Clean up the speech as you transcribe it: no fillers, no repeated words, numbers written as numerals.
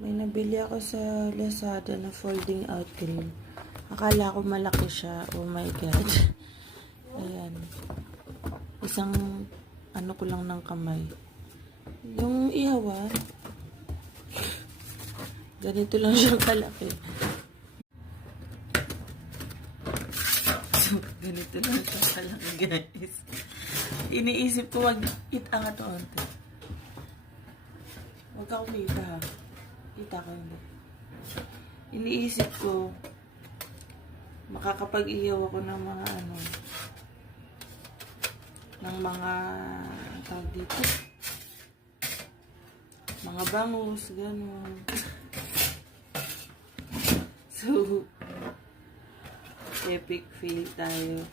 May nabili ako sa Lazada na folding out grill. Akala ko malaki siya. Oh my God. Ayan. Isang ano ko lang ng kamay. Yung ihawa, ganito lang siya kalaki. So, ganito lang siya kalaki, guys. Iniisip ko wag itangat onte. Huwag ka kumita ha. Kita ko hindi. Iniisip ko makakapag-ihaw ako ng mga ano, ng mga tawag dito, mga bangus, gano'n. So, epic fail tayo.